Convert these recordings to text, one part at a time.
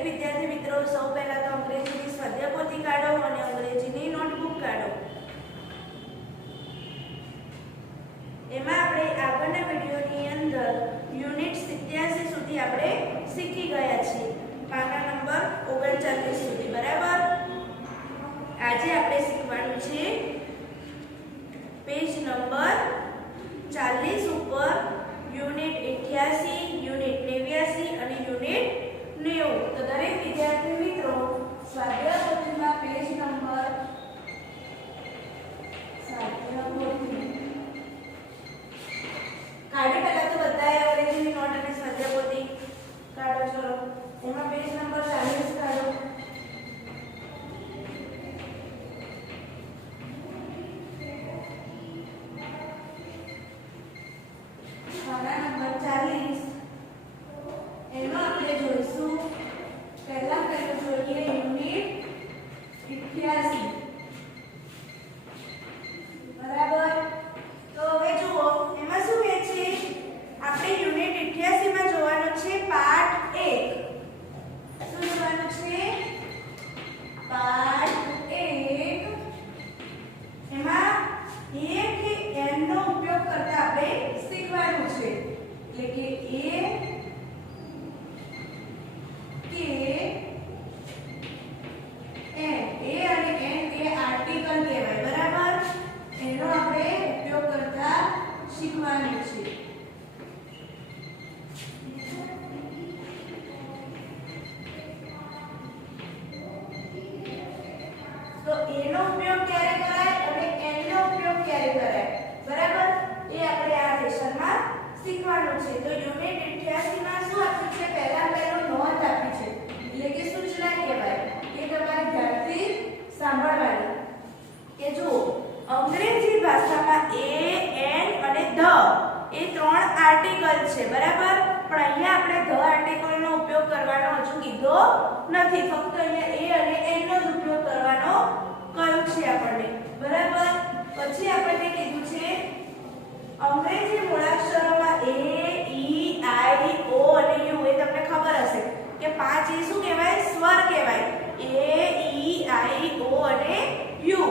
દરેક વિદ્યાર્થી મિત્રો સૌ પહેલા તો અંગ્રેજીની સ્વાધ્યાયપોથી કાઢો અને અંગ્રેજીની નોટબુક કાઢો. એમાં આપણે આગળના વિડિયોની અંદર યુનિટ 87 સુધી આપણે શીખી ગયા છીએ. પાના નંબર 39 સુધી. બરાબર. આજે આપણે શીખવાનું છે પેજ નંબર 40 ઉપર યુનિટ 88, યુનિટ 89 અને યુનિટ 90. તો દરેક વિદ્યાર્થી મિત્રો સ્વાધ્યાયપોથીમાં પેજ નંબર કાઢી પહેલા તો બધાએ અંગ્રેજીની નોટ અને સ્વાધ્યાયપોથી કાઢો. ચલો એમાં પેજ નંબર 40 કાઢો. પાના નંબર 40 એનો આપણે જોઈશું. પહેલા જોઈએ યુનિટ 88. બરાબર. તો હવે જુઓ એમાં શું કહે છે, આપણે યુનિટ 88 માં જોવાનું છે પાર્ટ 1. શું જોવાનું છે? પાર્ટ 1. એમાં એ કે એન નો ઉપયોગ કરતા આપણે શીખવાનું છે. એટલે કે એ કે એન. એ અને એન એ આર્ટિકલ કહેવાય. બરાબર. એનો આપણે ઉપયોગ કરતા શીખવાનું છે. તો એનો ઉપયોગ ક્યારે કરાય અને એન નો ઉપયોગ ક્યારે કરાય, બરાબર, એ આપણે આ લેસનમાં શીખવાનું છે. તો યુનિટ 88 માં શું આપ્યું છે? પહેલો નોંધ આપી છે, એટલે કે સૂચના કહેવાય. એ તમારે ધ્યાનથી સાંભળવાની. કે જુઓ, અંગ્રેજી ભાષામાં એ, એન અને ધ એ ત્રણ આર્ટિકલ છે. બરાબર. પણ અહીંયા આપણે ધ આર્ટિકલનો ઉપયોગ કરવાનો હજુ કીધો નથી. ફક્ત અહીંયા એ અને એન નો જ ઉપયોગ કરવાનો કહ્યું છે આપણને. બરાબર. પછી આપણને કીધું છે અંગ્રેજી મૂળાક્ષરોમાં એ, ઈ, આઈ, ઓ અને યુ. એ તમને ખબર હશે કે પાંચ એ શું કહેવાય? સ્વર કહેવાય. એ, ઈ, આઈ, ઓ અને યુ.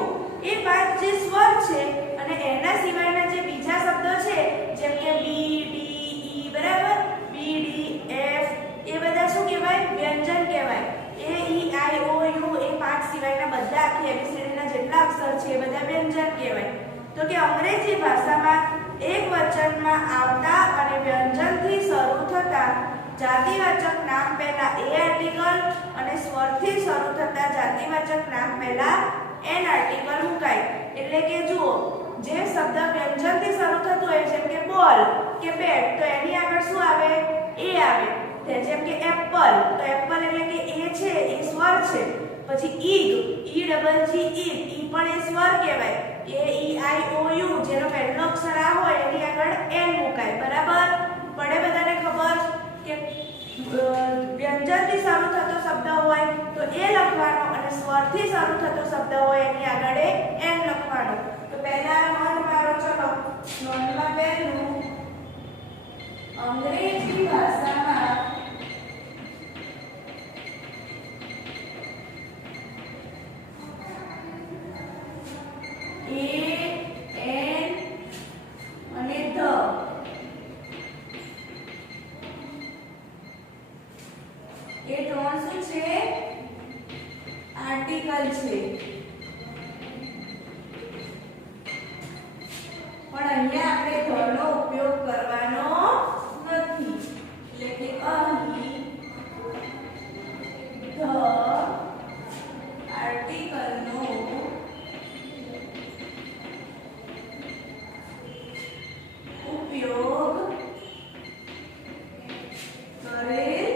એ પાંચ જે સ્વર છે અને એના સિવાયના જે બીજા શબ્દો છે જેમ કે બી, ડી, ઈ, બરાબર, બી, ડી, એફ, એ બધા શું કહેવાય? વ્યંજન કહેવાય. એ, ઈ, આઈ, ઓ, યુ એ પાંચ સિવાયના બધા આખી એબીસીડીના જેટલા અક્ષર છે એ બધા વ્યંજન કહેવાય. તો કે અંગ્રેજી ભાષામાં એક વચનમાં આવતા અને વ્યંજનથી શરૂ થતા જાતિવાચક નામ પહેલા એ આર્ટિકલ અને સ્વરથી શરૂ થતા જાતિવાચક નામ પહેલા એન આર્ટિકલ મુકાય. એટલે કે જુઓ, જે શબ્દ વ્યંજનથી શરૂ થતું હોય જેમ કે બોલ કે બેટ, તો એની આગળ શું આવે? એ આવે. જેમ કે એપલ, તો એપલ એટલે કે એ છે, એ સ્વર છે. પછી ઈગ, ઈ ડબલ જી ઈગ, ઈ પણ એ સ્વર કહેવાય. એ, ઈ, આઈ, ઓ, યુ જેનો પહેલો અક્ષર આ હોય એની આગળ એન મુકાય. બરાબર. પડે બધાને ખબર કે વ્યંજનથી શરૂ થતો શબ્દ હોય તો એ લખવાનો અને સ્વરથી શરૂ થતો શબ્દ હોય એની આગળ એન લખવાનો. તો પહેલા નોંધ મારો. ચલો નોંધમાં પહેલું, અંગ્રેજી ભાષામાં એ, એન અને ધ એ ત્રણ શું છે? આર્ટિકલ છે. પણ અહીંયા આપણે ધનો ઉપયોગ કરવાનો નથી. એટલે કે અહીં ધ આર્ટિકલનો ઉપયોગ કરેલ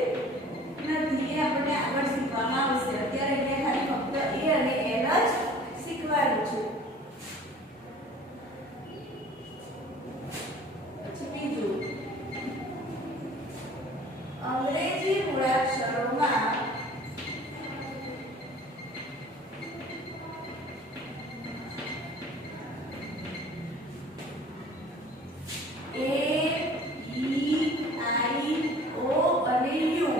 નથી. એ આપણે આગળ શીખવામાં આવશે. અત્યારે એને ખાલી ફક્ત એ અને એન જ શીખવાનું છે. પછી બીજું, અંગ્રેજી મૂળાક્ષરોમાં એ, ઈ, આઈ, ઓ અને યુ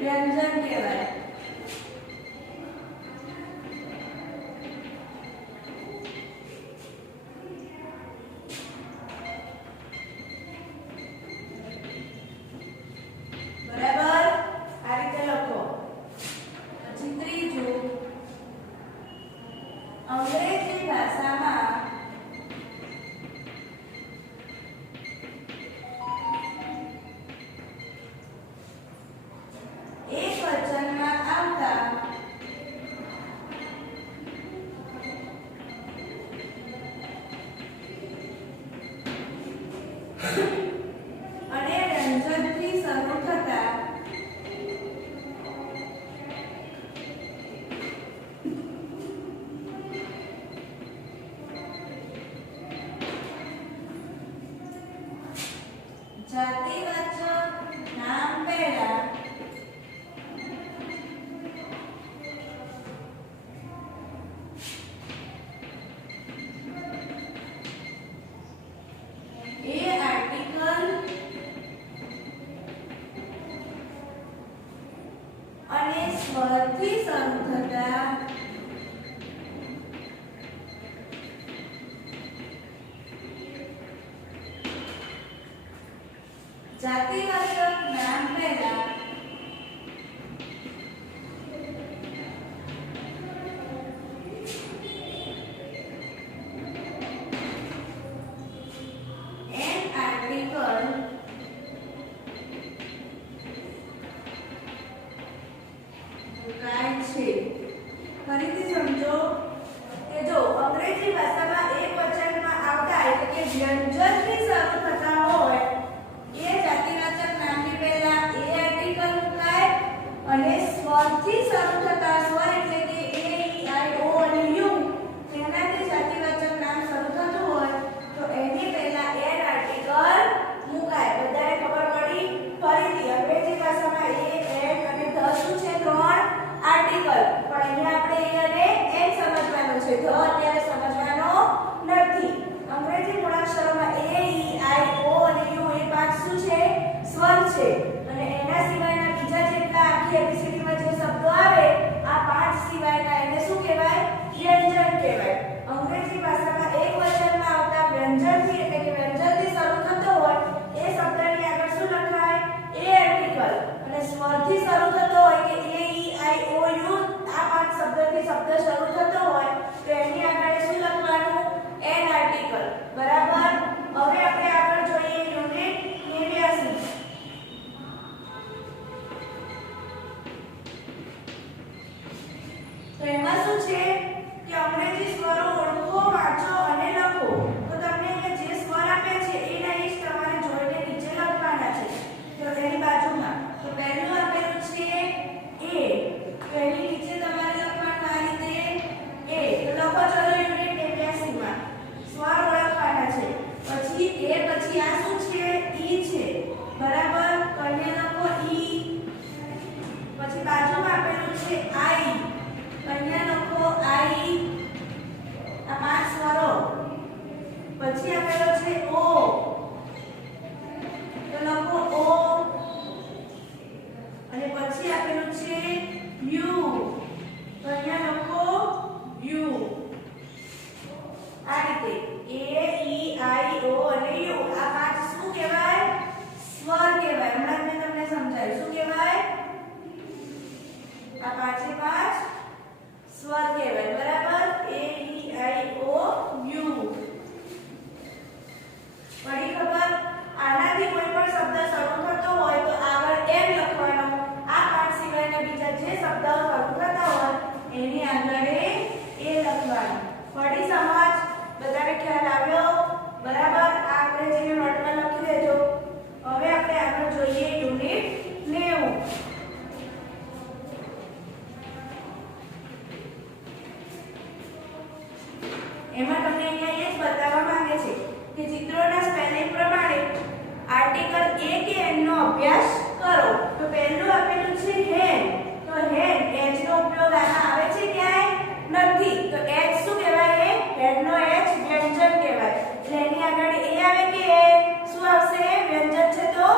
વ્યંજન કહેવાય. બરાબર, આ રીતે લખો. પછી ત્રીજું, અંગ્રેજી ભાષામાં એકવચનમાં આવતા અને વ્યંજનથી શરૂ થતા જાતિવાચક નામ પહેલા એ આર્ટિકલ અને સ્વરથી શરૂ થતા જાતિવાચક નામ પહેલા એન આર્ટિકલ મુકાય છે. ફરીથી સમજો કે જો અંગ્રેજી ભાષામાં એકવચનમાં આવતા એટલે કે વ્યંજનથી શરૂ થતા હોય એ જાતિવાચક નામની પહેલા એ આર્ટિકલ મુકાય અને સ્વરથી શરૂ થતા સ્વર એટલે કે એ ઈ આઈ ઓ અને યુ તેનાથી જાતિવાચક નામ શરૂ થતું હોય તો એની પહેલા એન આર્ટિકલ મુકાય. બધાને ખબર પડી? ફરીથી અંગ્રેજી ભાષામાં એ એન અને ધ શું છે? ત્રણ આર્ટિકલ. પણ અહીંયા આપણે એ અને એન સમજવાનો છે, ધ અત્યારે સમજવાનો નથી. અંગ્રેજી મૂળાક્ષરોમાં એ ઈ આઈ ઓ અને યુ એ પાંચ શું છે? સ્વર છે. અને એના સિવાયના બીજા જેટલા આખી એબીસીડીમાં જે શબ્દો આવે આ પાંચ સિવાયના એને શું કહેવાય? વ્યંજન કહેવાય. અંગ્રેજી ભાષામાં એકવચનમાં આવતા વ્યંજનથી એટલે કે વ્યંજનથી શરૂ થતો હોય એ શબ્દની આગળ શું લખાય? એ આર્ટિકલ. અને સ્વરથી શરૂ થતો હોય કે એ ઈ આઈ ઓ યુ આ પાંચ શબ્દથી શબ્દ શરૂ થતો હોય તો એની આગળ શું લખવાનું? An article. બરાબર. હવે આપણે આગળ જોઈએ યુનિટ 89. તો એમાં શું છે કે અંગ્રેજી સ્વરો ઓળખો, વાંચો અને લખો. તો તમને અહીંયા જે સ્વર આપ્યા છે એના જ તમારે જોઈને નીચે લખવાના છે. તો તેની બાજુમાં તો પહેલું આપેલું છે એ, તો એની નીચે તમારે લખવાનું આ રીતે એ. તો લખો ચલો યુનિટ 89 માં સ્વર ઓળખવાના છે. પછી એ પછી આ શું છે? ઈ છે. બરાબર. તો અહીંયા લખો ઈ. પછી બાજુમાં આપેલું છે આઈ, અહીંયા લખો આઈ. આ પાંચ સ્વરો. પછી આપેલો છે ઓ, તો લખો ઓ. અને પછી આપેલું છે યુ, તો અહીંયા લખો યુ. આ રીતે એ ઈ આઈ ઓ અને યુ આ પાંચ શું કહેવાય? સ્વર કહેવાય. હમણાં મેં તમને સમજાવ્યું. શું કહેવાય? આ પાંચે પાંચ સ્વર કહેવાય. બરાબર. એ ઈ આઈ ઓ યુ. પડી ખબર? આનાથી કોઈ પણ શબ્દ શરૂ થતો હોય તો આગળ એમ લખવાનો. આ પાંચ સિવાયના બીજા જે શબ્દો શરૂ થતા હોય એની આગળ એ લખવાનું. પડી સમજ? બધાને ખ્યાલ આવ્યો? બરાબર. આ અંગ્રેજીની નોટમાં લખી દેજો. હવે આપણે આગળ જોઈએ યુનિટ 90. એમાં તમને અહીંયા એ જ બતાવવા માંગે છે કે ચિત્રોના સ્પેલિંગ પ્રમાણે આર્ટિકલ એ કે એન નો અભ્યાસ કરો. તો પહેલું આપેલું છે હેન. તો હેન એચ નો ઉપયોગ આમાં આવે છે ક્યાંય? નથી. તો એચ શું કહેવાય? હેન નો એચ વ્યંજન કહેવાય. એટલે એની આગળ એ આવે કે એ શું આવશે? વ્યંજન છે તો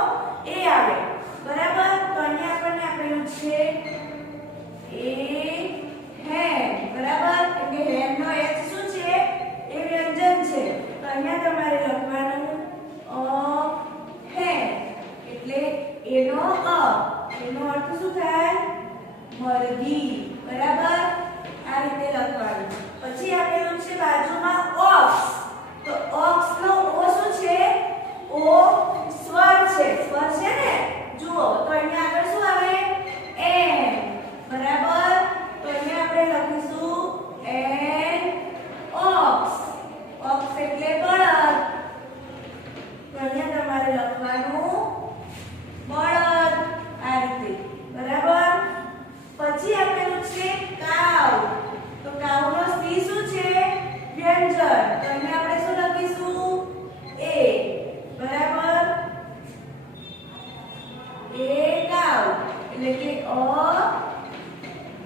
એ આવે. બરાબર. તો અહીંયા આપણને આપેલું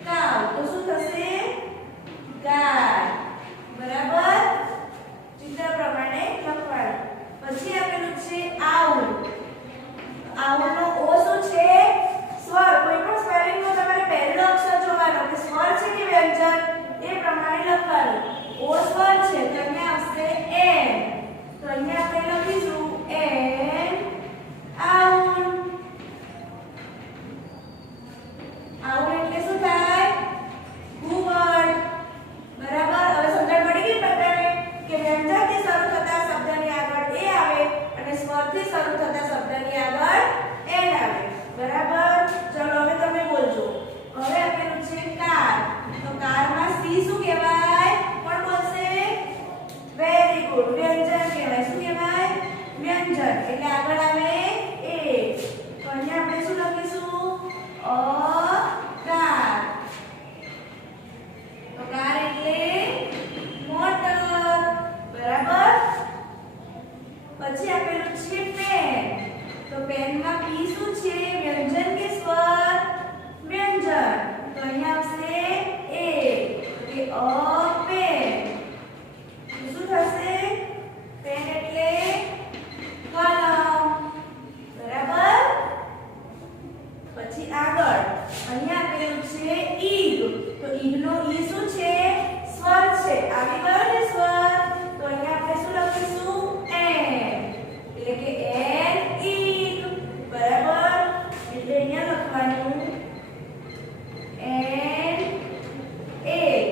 કાવ. તો શું થશે? ગાય. બરાબર? ચિત્ર પ્રમાણે લખવાનું. પછી આપેલું છે આઉલ. આઉલનો ઓ શું છે? સ્વર. કોઈ પણ સ્પેલિંગ નો તમારે પહેલો અક્ષર જોવાનો કે સ્વર છે કે વ્યંજન એ પ્રમાણે લખવાનું. ઓ સ્વર છે તો અહીંયા આવશે એન. તો અહીંયા આપણે લખીશું એન આઉલ. આઉલ એટલે શું થાય? ઘુવડ. બરાબર? હવે સમજણ પડી ગઈ બધાને કે વ્યંજનથી શરૂ થતા શબ્દની આગળ એ આવે અને સ્વરથી શરૂ થતા શબ્દની આગળ એન આવે. બરાબર? ચલો હવે તમે બોલજો. હવે આપેલું છે કાર. તો કારમાં સી શું કહેવાય? કોણ બોલશે? Very good. વ્યંજન કહેવાય. શું કહેવાય? વ્યંજન. એટલે આગળ આવે એ. તો અહીંયા આપણે શું લખીશું? A car. તો કાર એટલે મોટર. બરાબર? પછી આપેલું છે પેન. તો પેનમાં પી શું છે? વ્યંજન કે સ્વર? વ્યંજન. તો અહીંયા આવશે એ. કે અ પેન. તો શું થશે? પેન એટલે કલમ. બરાબર? પછી આગળ અહીંયા આપેલું છે ઈગ. તો ઈગનો ઈ શું છે? સ્વર છે. આવી ગયો ને સ્વર? તો અહીંયા આપણે શું લખીશું? એન. એટલે કે એન ઈગ. બરાબર? એટલે અહીંયા લખવાનું એન એગ.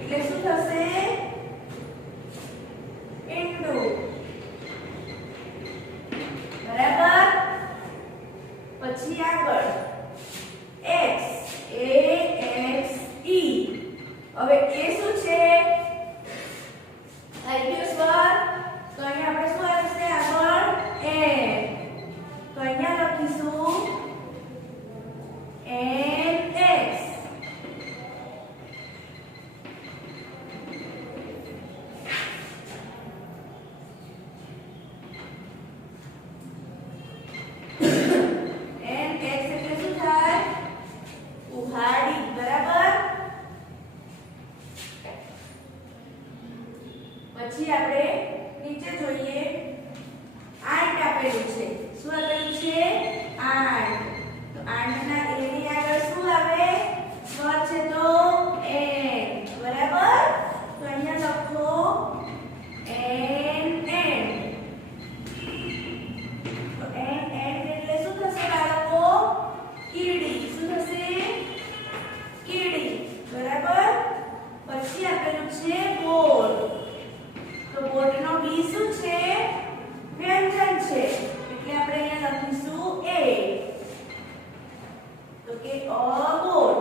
એટલે શું થશે? ઈંડું. બરાબર? પછી આગળ એક્સ. એ એક્સ ઈ. હવે એ શું છે? આવી ગયો સ્વર. તો અહીંયા આપણે શું આવશે આગળ? એન. તો અહીંયા લખીશું એન એક્સ. એન એક્સ એટલે શું થાય? ઉહાડી. બરાબર? પછી આપણે નીચે જોઈએ. આંટ આપેલું છે. શું આપેલું છે? આંટ. તો આંટના એની આગળ શું આવે? સ્વર છે તો એન. બરાબર? તો અહીંયા લખો એન એન. તો એન એન એટલે શું થશે બાળકો? કીડી. શું થશે? કીડી. બરાબર? પછી આપેલું છે બોટ. તો બોટનો બી શું છે? વ્યંજન છે. એટલે આપણે અહીંયા લખીશું એ. તો કે અ બોટ.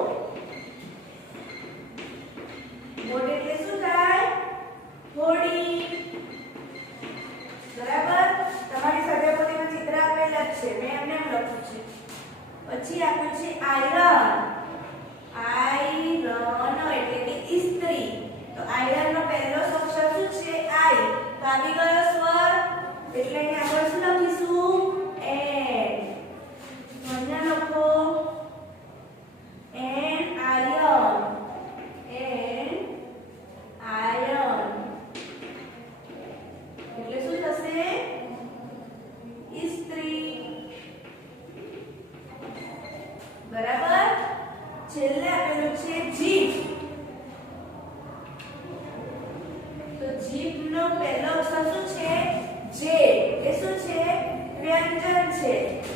બોટ એટલે શું થાય? હોડી. બરાબર? તમારી સાથે પોતાનું ચિત્ર આપેલા જ છે. મેં એમને એમ લખ્યું છે. પછી આપ્યું છે આયરન. આયરન એટલે કે ઇસ્ત્રી. તો આયરન નો પહેલો અક્ષર શું છે? આઈ. તો આવી ગયો સ્વર. એટલે અહીંયા આગળ શું લખીશું? એન. તો અહીંયા લખો એન આયરન. N iron. એટલે શું થશે? ઇસ્ત્રી. બરાબર? છેલ્લે આપેલું છે જીભ. તો જીભનો પહેલો અક્ષર શું છે? જે. એ શું છે? વ્યંજન છે.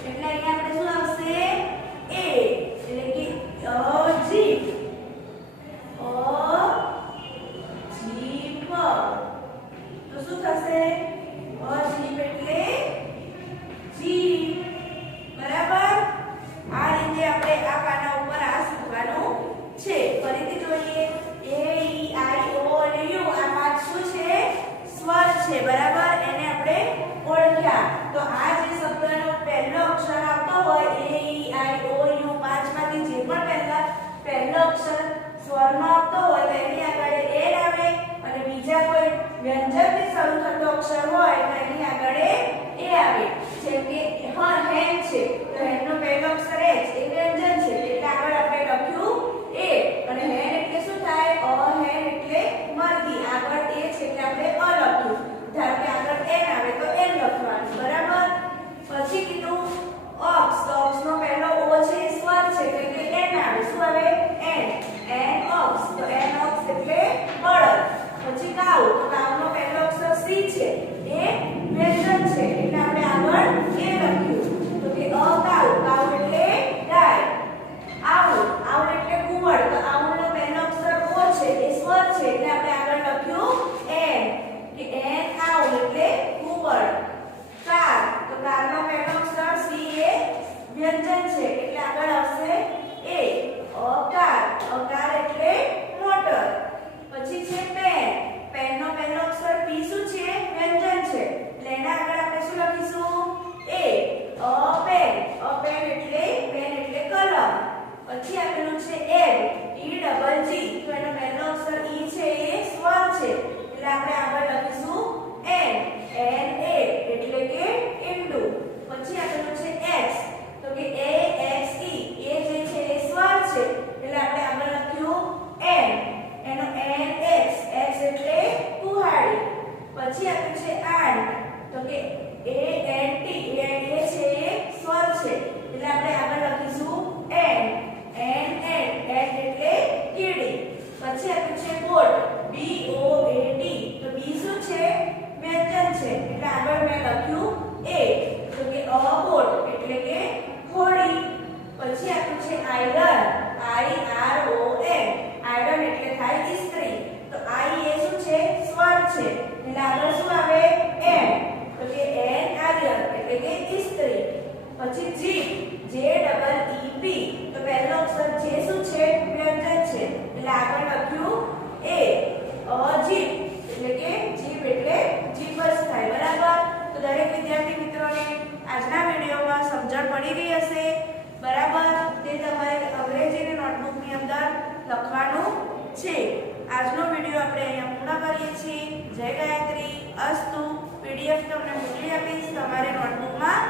એટલે અહીંયા આપણે શું આવશે? એ. એટલે કે અજીભ. અજીભ. તો શું થશે? અજીભ એટલે જીભ. બરાબર? આ રીતે આપણે આ પાના ઉપર આ શીખવાનું છે. ફરીથી જોઈએ. એ ઈ આઈ ઓ અને યુ. આ પાંચ શું છે? સ્વર છે. બરાબર? એને આપણે ઓળખ્યા. તો આ જે શબ્દનો પહેલો અક્ષર આવતો હોય એ ઈ આઈ ઓ યુ પાંચમાંથી જે પણ પહેલો અક્ષર સ્વરમાં આવતો હોય તો એની આગળ એ આવે અને બીજા કોઈ વ્યંજનથી શરૂ થતો અક્ષર હોય તો એની આગળ એ આવે. જેમ કે હેન છે તો હેનનો પહેલો અક્ષર એ વ્યંજન આયરન, આયરન એટલે થાય ઇસ્ત્રી. તો આઈ એ શું છે? સ્વર છે. એટલે આગળ શું આવે? એન. તો કે એન આયરન એટલે કે ઇસ્ત્રી. પછી જીપ, જે ડબલ ઈ પી. તો પહેલો અક્ષર જે શું છે? વ્યંજન છે. એટલે આગળ લખ્યું એ. અજીપ એટલે કે જીપ એટલે જીપ જ થાય. બરાબર? તો દરેક વિદ્યાર્થી મિત્રોને આજના વિડિયોમાં સમજણ પડી ગઈ હશે. બરાબર? તે તમારે અંગ્રેજીની નોટબુકની અંદર લખવાનું છે. આજનો વિડિયો આપણે અહીંયા પૂર્ણ કરીએ છીએ. જય ગાયત્રી. અસ્તુ. પીડીએફ તમને મોકલી આપીશ તમારે નોટબુકમાં